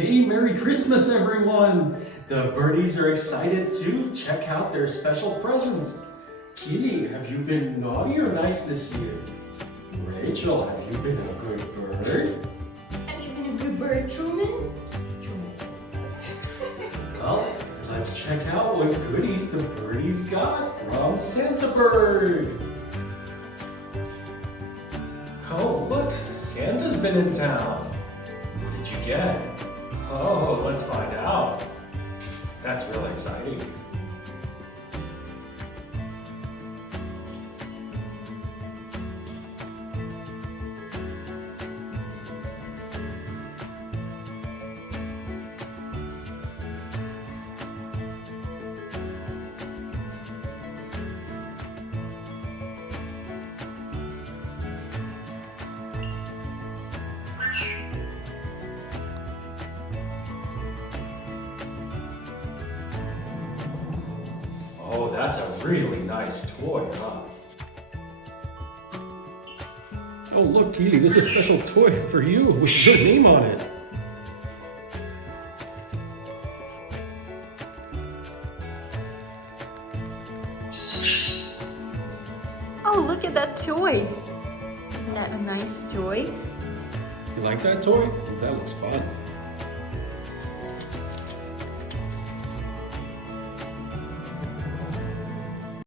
Hey, Merry Christmas, everyone! The birdies are excited to check out their special presents. Kili, have you been naughty or nice this year? Rachel, have you been a good bird? Have you been a good bird, Truman? Truman's best. Well, let's check out what goodies the birdies got from SantaBird. Oh, look, Santa's been in town. What did you get? Oh, let's find out. That's really exciting. Oh, that's a really nice toy, huh? Oh, look, Kili, this is a special toy for you with your name on it. Oh, look at that toy. Isn't that a nice toy? You like that toy? That looks fun.